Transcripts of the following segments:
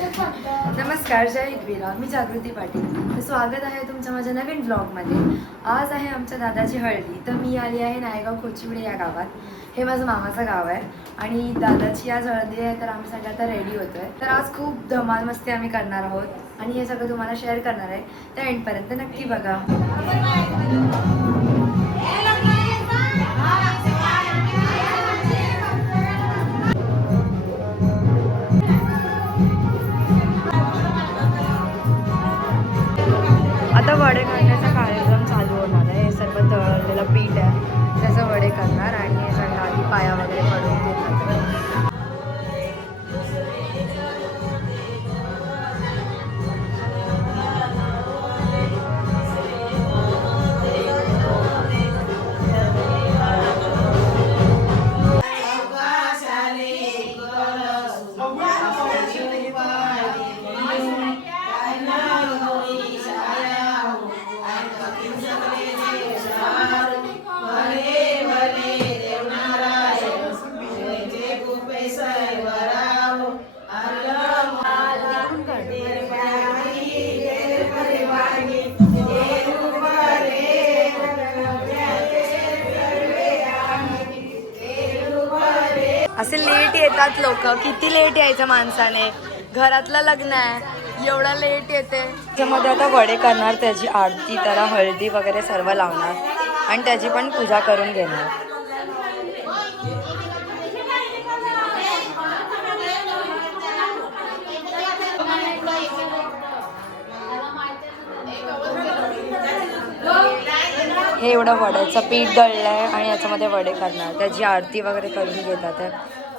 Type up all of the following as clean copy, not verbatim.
नमस्कार, जय हिंदवीरा. मी जागृती पाटील. तर स्वागत आहे तुमचं माझ्या नवीन ब्लॉगमध्ये. आज आहे आमच्या दादाची हळदी. तर मी आली आहे नायगाव कोचिवडे या गावात. हे माझं मामाचं गाव आहे आणि दादाची आज हळदी आहे. तर आम्ही सगळं आता रेडी होतो आहे. तर आज खूप धमाल मस्ती आम्ही करणार आहोत आणि हे सगळं तुम्हाला शेअर करणार आहे. तर एंडपर्यंत नक्की बघा. आता वडे करण्याचा कार्यक्रम चालू होणार आहे. हे सर्व तळलेलं पीठ आहे, त्याचं वडे करणार आणि हे सगळं आधी पाया वगैरे पडून घेतात. असे लेट येतात लोक. किती लेट यायचं माणसाने, घरातलं लग्न आहे, एवढा लेट येते. त्याच्यामध्ये आता वडे करणार, त्याची आरती, त्याला हळदी वगैरे सर्व लावणार आणि त्याची पण पूजा करून घेणार. हे एवढं वड्याचं पीठ दळलं आहे आणि याच्यामध्ये वडे करणार, त्याची आरती वगैरे करून घेतात.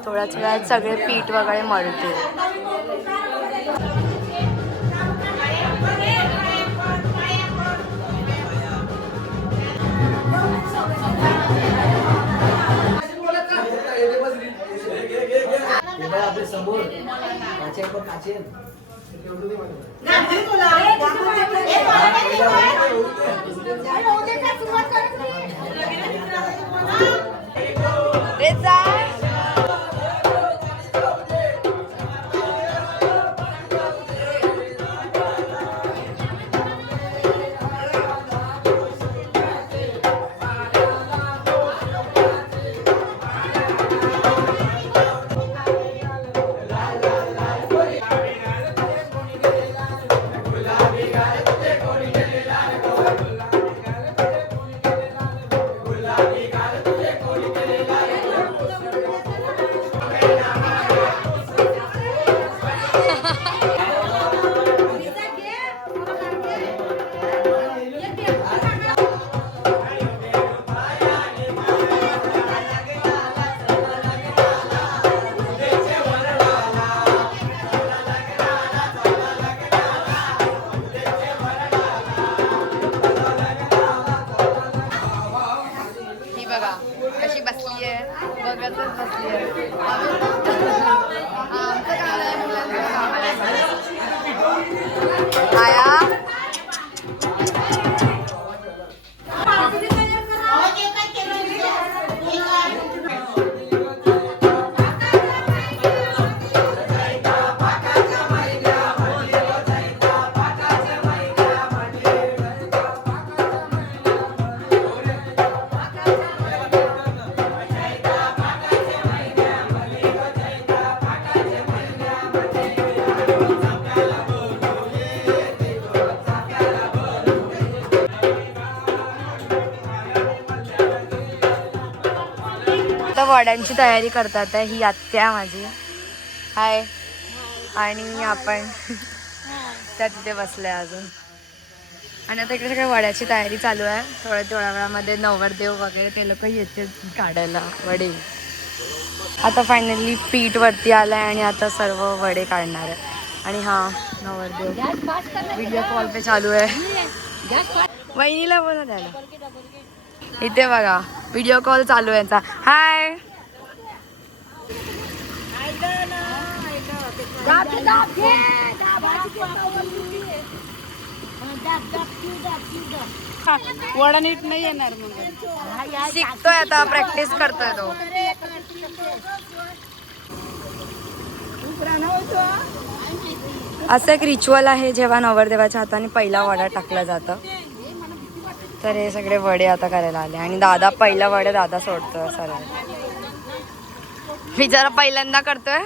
थोड्याच वेळात सगळे पीठ वगैरे मळतील. कशी बसली आहे, बघतच बसली आहे. आया वड्यांची तयारी करतात. ही आत्या माझी हाय आणि आपण त्या तिथे बसल्या अजून. आणि आता इकडे सगळ्या वड्याची तयारी चालू आहे. थोड्या वेळामध्ये नवरदेव वगैरे ते लोक येते काढायला वडे. आता फायनली पीठ वरती आलंय आणि आता सर्व वडे काढणार आहे. आणि हा नवरदेव व्हिडिओ कॉल पे चालू आहे. वहिनीला बोला द्यायला. इथे बघा व्हिडिओ कॉल चालू आहे यांचा. हाय वडा नीट नाही येणार मग. शिकतोय आता, प्रॅक्टिस करतोय तो. असं एक रिच्युअल आहे जेव्हा नवरदेवाच्या हाताने पहिला वडा टाकला जातं. तर हे सगळे वडे आता करायला आले आणि दादा पहिला वडे दादा सोडतोय सर्व. मी जरा पहिल्यांदा करतोय.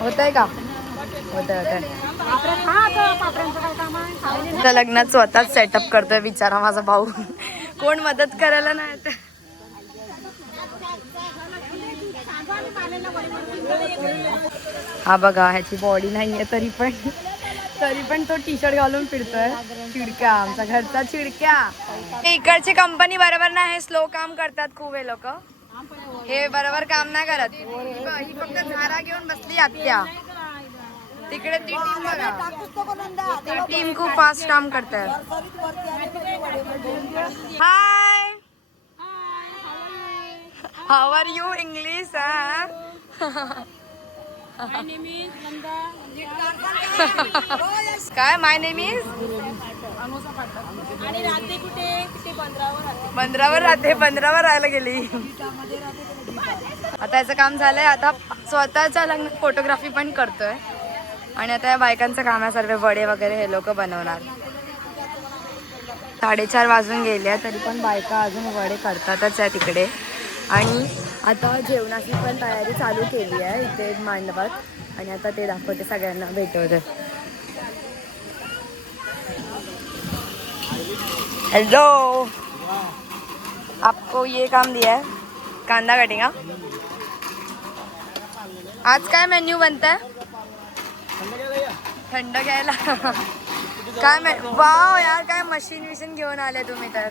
होतंय का? होतंय. लग्नात स्वतःच सेटअप करतोय बिचारा माझा भाऊ. कोण मदत करायला नाही तर. हा बघा ह्याची बॉडी नाहीये तरी पण तो टी शर्ट घालून फिरतोय. चिडक्या, आमचा घरचा चिडक्या. इकडची कंपनी बरोबर नाही, स्लो काम करतात खूप हे लोक. हे बरोबर काम नाही करत. ही फक्त झारा घेऊन बसली आत्या. तिकडे ती टीम बघा, ती टीम खूप फास्ट काम करतात. हाय, हाऊ आर यू? इंग्लिश. काय माय नेम इज? बंदरावर राहते. बंदरावर राहायला गेली. आता याचं काम झालंय. आता स्वतःच्या लग्न फोटोग्राफी पण करतोय. आणि आता या बायकांचं काम आहे सर्व वडे वगैरे हे लोक बनवणार. 4:30 वाजून गेले तरी पण बायका अजून वडे करतातच आहे तिकडे. आणि आता जेवणाची पण तयारी चालू केली आहे इथे मांडवात. आणि आता ते दाखवते सगळ्यांना भेटवते. हेलो, आपको ये काम दिया है कांदा कटिंग. आज काय मेन्यू बनताय? थंड घ्यायला. काय वाव यार, काय मशीन विशीन घेऊन आले तुम्ही तर.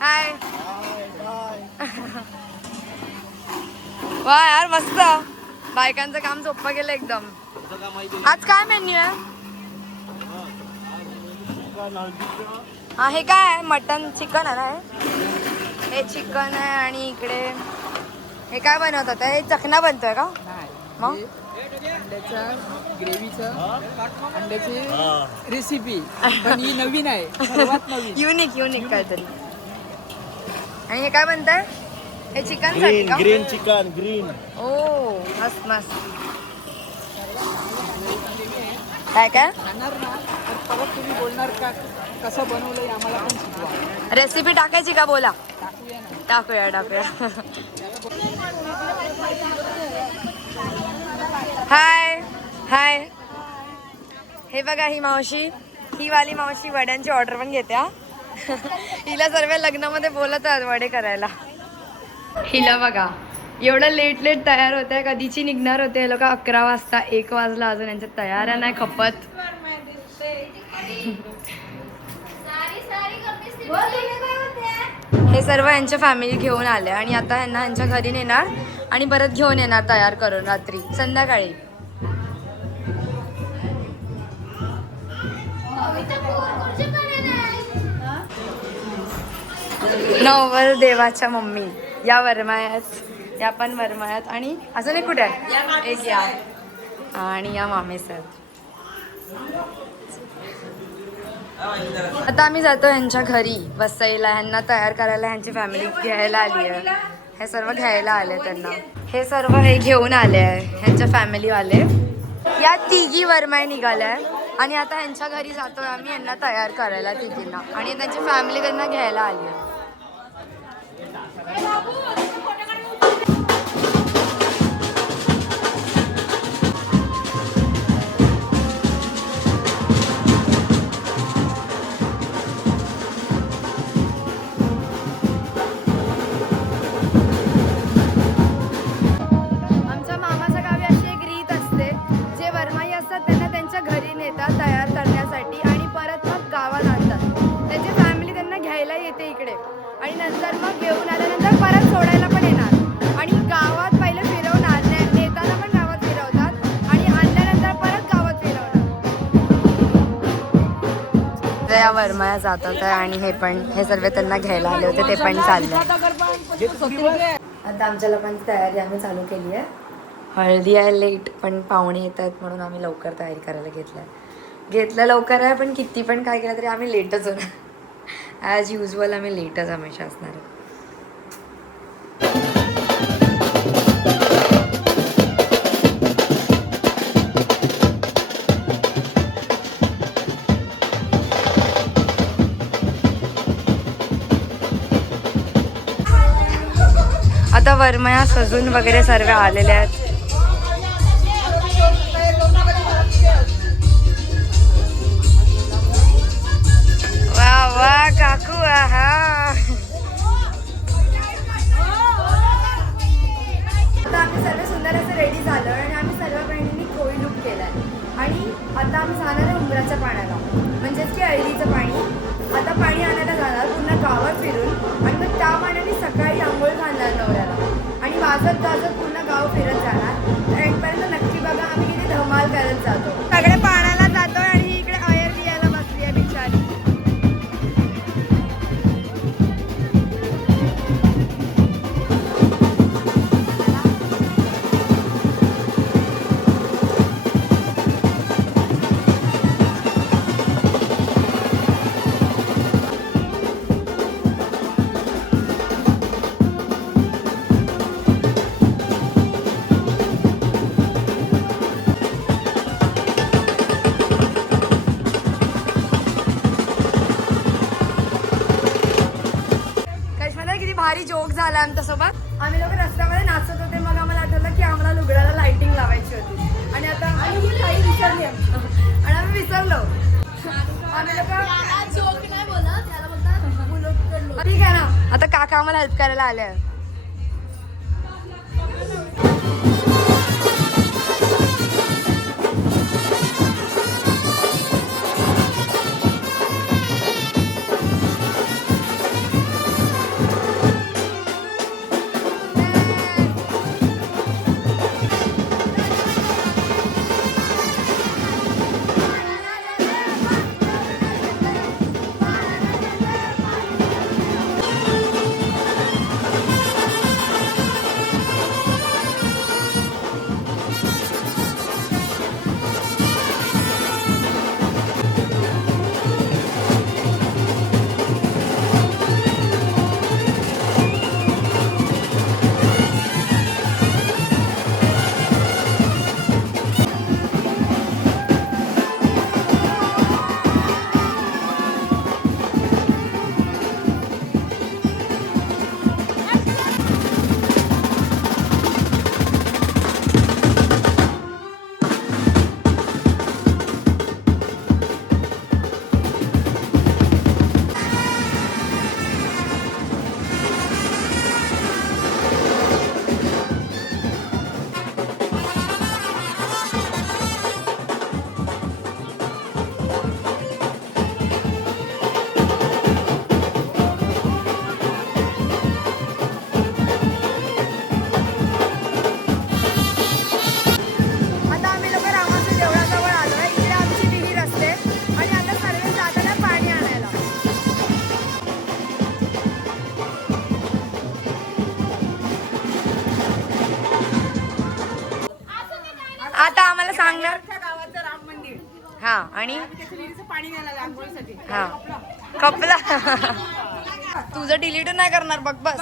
हाय. वा यार मस्त, बायकांचं काम सोपं गेलं एकदम. आज काय मेन्यू आहे? हा हे काय आहे? मटन चिकन आहे ना? हे चिकन आहे. आणि इकडे हे काय बनवतात? हे चखना बनतोय का? मग अंड्याच्या ग्रेव्हीचं अंड्याची रेसिपी पण ही नवीन आहे, सर्वात नवीन, युनिक काहीतरी. आणि हे काय बनतंय? हे चिकन साठी का? Green chicken, green. ओ मस्त. काय खाणार ना तर परत तुम्ही बोलणार का कसं बनवलंय, आम्हाला पण शिकवा. रेसिपी टाकायची का? बोला. टाकूया ना. टाकूया. हाय. हे बघा ही मावशी, ही वाली मावशी वड्यांची ऑर्डर पण घेते. हिला सर्व लग्नामध्ये बोलतात वडे करायला. हिला बघा एवढं लेट तयार होत आहे. कधीची निघणार होते हे लोक? 11 वाजता. 1 वाजला अजून यांच्या तयाऱ्या नाही खपत. हे सर्व यांच्या फॅमिली घेऊन आले आणि आता यांना यांच्या घरी नेणार आणि परत घेऊन येणार तयार करून रात्री संध्याकाळी. नवरदेवाच्या मम्मी या वरमायात, या पण वरमायात. आणि अजून एक कुठे आहे? एक या आणि या मामे सर. आता आम्ही जातो यांच्या घरी वसईला. ह्यांना तयार करायला ह्यांची फॅमिली घ्यायला आली आहे. हे सर्व घ्यायला आले त्यांना. हे सर्व हे घेऊन आले आहे ह्यांच्या फॅमिलीवाले. या तिघी वरमाय निघाल्या आणि आता ह्यांच्या घरी जातोय आम्ही यांना तयार करायला तिघींना. आणि त्यांची फॅमिली त्यांना घ्यायला आली आहे. तयार करण्यासाठी आणि परत मग गावात आणतात. त्याची फॅमिली त्यांना घ्यायला येते इकडे आणि नंतर मग घेऊन आल्यानंतर परत सोडायला पण येणार. आणि गावात पहिले फिरवणार, नेताना पण गावात फिरवतात आणि आणल्यानंतर परत गावात फिरवणार. या वरमाया जातात आहे आणि हे सर्व त्यांना घ्यायला आले होते ते पण चालले. आता आमच्या लोकांची तयारी आम्ही चालू केली आहे. हळदी आहे लेट, पण पाहुणे येत आहेत म्हणून आम्ही लवकर तयारी करायला घेतलं लवकर आहे. पण किती पण काय केलं तरी आम्ही लेटच होणार. ॲज युजल आम्ही लेटच हमेशा असणार. वरमया सजून वगैरे सर्व आलेले आहेत. वा वा काकू आहा. आता आम्ही सर्व सुंदर असं रेडी झालो आणि आम्ही सर्व बहिणींनी कोळी लूक केलाय आणि आता आम्ही जाणार आहे उंबराच्या पाण्याला, म्हणजेच की ऐरीचं पाणी. आता पाणी आणायला जाणार पूर्ण गावात फिरून आणि मग त्या पाण्याने सकाळी आंघोळ घालणार नवऱ्याला आणि वाजत गाजत पूर्ण गाव फिरत जाणार. एंडपर्यंत नक्की बघा आम्ही किती धमाल करत जातो. सगळे पाण्याला जातोय आणि ही इकडे अयर बियाला बसली आहे बिचारी. भारी जोक झाला आमच्यासोबत. आम्ही लोक रस्त्यामध्ये नाचत होते, मग आम्हाला आठवलं की आम्हाला लुगड्याला लाइटिंग लावायची होती आणि आता आम्ही ही काही विसरली आणि आम्ही विसरलो. आम्ही लोक ठीक आहे ना. आता काका आम्हाला हेल्प करायला आले. आता आम्हाला सांगणार गावाचं राम मंदिर. हा आणि पाणी घ्यायला आंघोळीसाठी. हा कपला. तुझं डिलीट नाही करणार बघ बस.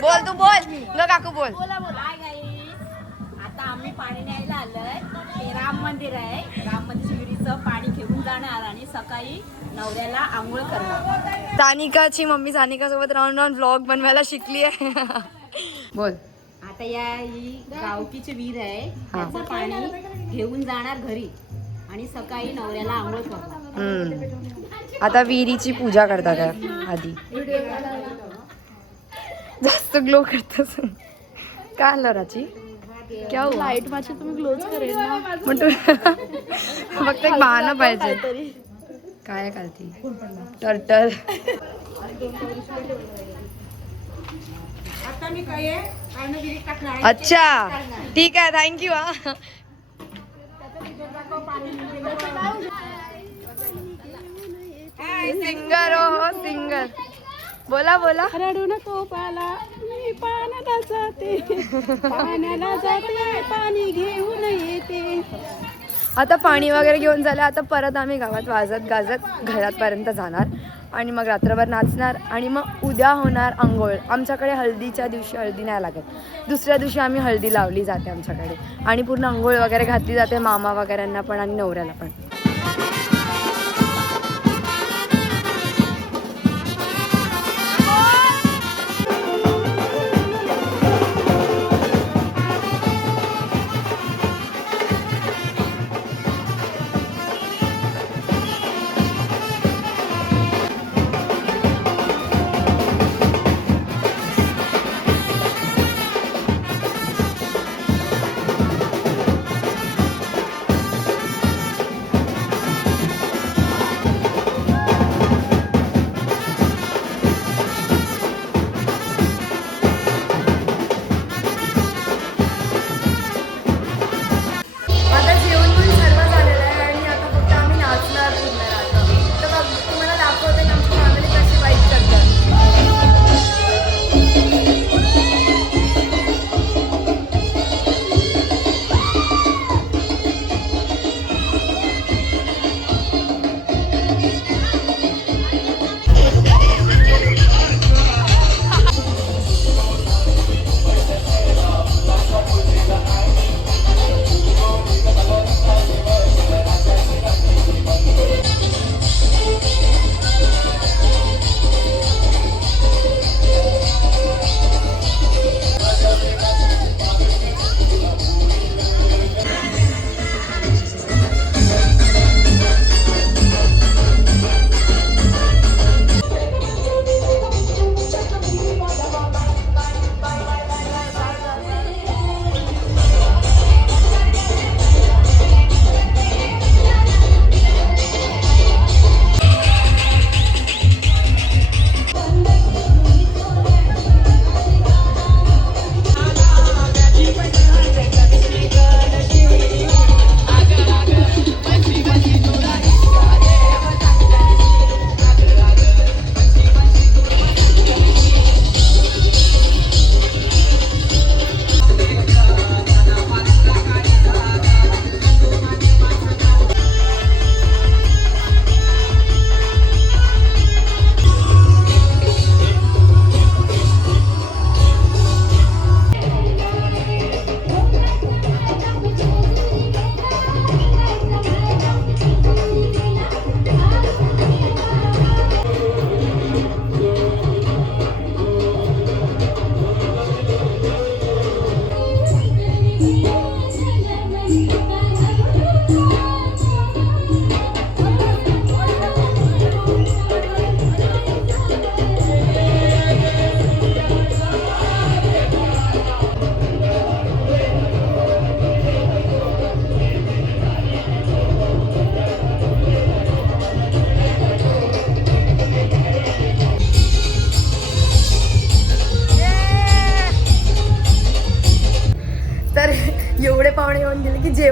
बोल तू बोल ग काकू बोल. आता आम्ही पाणी न्यायला आलोय. ते राम मंदिर आहे. राम मंदिर विहिरीचं पाणी घेऊन जाणार आणि सकाळी नवऱ्याला आंघोळ करणार. सानिकाची मम्मी सानिका सोबत राहून राहून व्लॉग बनवायला शिकली आहे. बोल. आता ही गावकीची विहीर आहे. त्याचं पाणी घेऊन जाणार घरी आणि सकाळी नवऱ्याला आंघोळ करणार. आता विहिरीची पूजा करतात आधी. जास्त ग्लो करतस का लराची क्या हुआ? लाइट माझी तुम्ही क्लोज करेल ना. फक्त एक बहाणं पाहिजे. काय करती टर्टल. आता मी काय टाकणार. अच्छा ठीक आहे थँक्यू. सिंगर हो सिंगर. बोला बोला. रडू नको पाला मी पाण्याला जाते पाण्याला जाते पाणी घेऊन येते. आता पाणी वगैरे घेऊन झालं. आता परत आम्ही गावात वाजत गाजत घरापर्यंत जाणार आणि मग रात्रभर नाचणार आणि मग उद्या होणार आंघोळ. आमच्याकडे हळदीच्या दिवशी हळदी नाही लागत. दुसऱ्या दिवशी आम्ही हळदी लावली जाते आमच्याकडे आणि पूर्ण आंघोळ वगैरे घातली जाते मामा वगैरेंना पण आणि नवऱ्याला पण.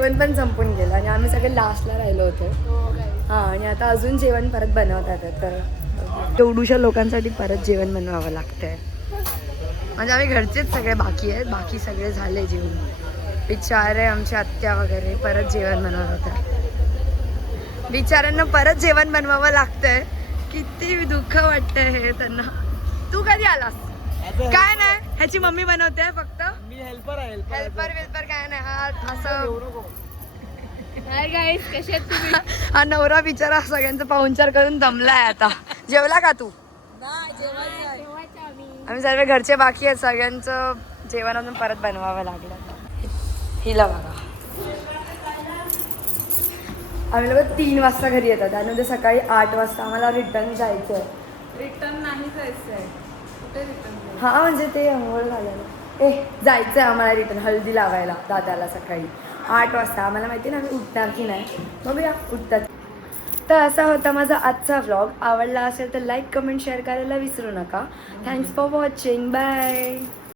जेवण पण संपून गेलं आणि आम्ही सगळे लास्टला राहिलो होतो. हां, आणि आता अजून जेवण परत बनवतात आहे. तर एवढूशा लोकांसाठी परत जेवण बनवावं लागतंय. म्हणजे आम्ही घरचेच सगळे बाकी आहेत, बाकी सगळे झाले जेवण. बिचारे आमची आत्या वगैरे परत जेवण बनवत होत्या. बिचाऱ्यांना परत जेवण बनवावं लागतंय. किती दुःख वाटतंय हे त्यांना. तू कधी आलास? काय नाही, ह्याची मम्मी बनवते फक्त. मी हेल्पर आहे. हेल्पर वेल्पर काय नाही. हा असं हाय गाईस, कसे आहेत तुम्ही? हा नवरा बिचारा सगळ्यांचा पाहुणचार करून दमलाय आता. जेवला का तू? आम्ही सर्व घरचे बाकी आहेत, सगळ्यांचं जेवण अजून परत बनवावं लागलं. हिला बघा, आम्ही लोक 3 वाजता घरी येतात, त्यानंतर सकाळी 8 वाजता आम्हाला रिटर्न जायचं आहे. रिटर्न नाही जायचंय. कुठे रिटर्न? हा म्हणजे ते अंघोळ घालायला जायचं आहे आम्हाला रिटर्न, हळदी लावायला दादाला सकाळी 8 वाजता. आम्हाला माहिती ना आम्ही उठणार की नाही, बघूया उठतात. तर असा होता माझा आजचा व्लॉग. आवडला असेल तर लाईक कमेंट शेअर करायला विसरू नका. Thanks for watching. बाय.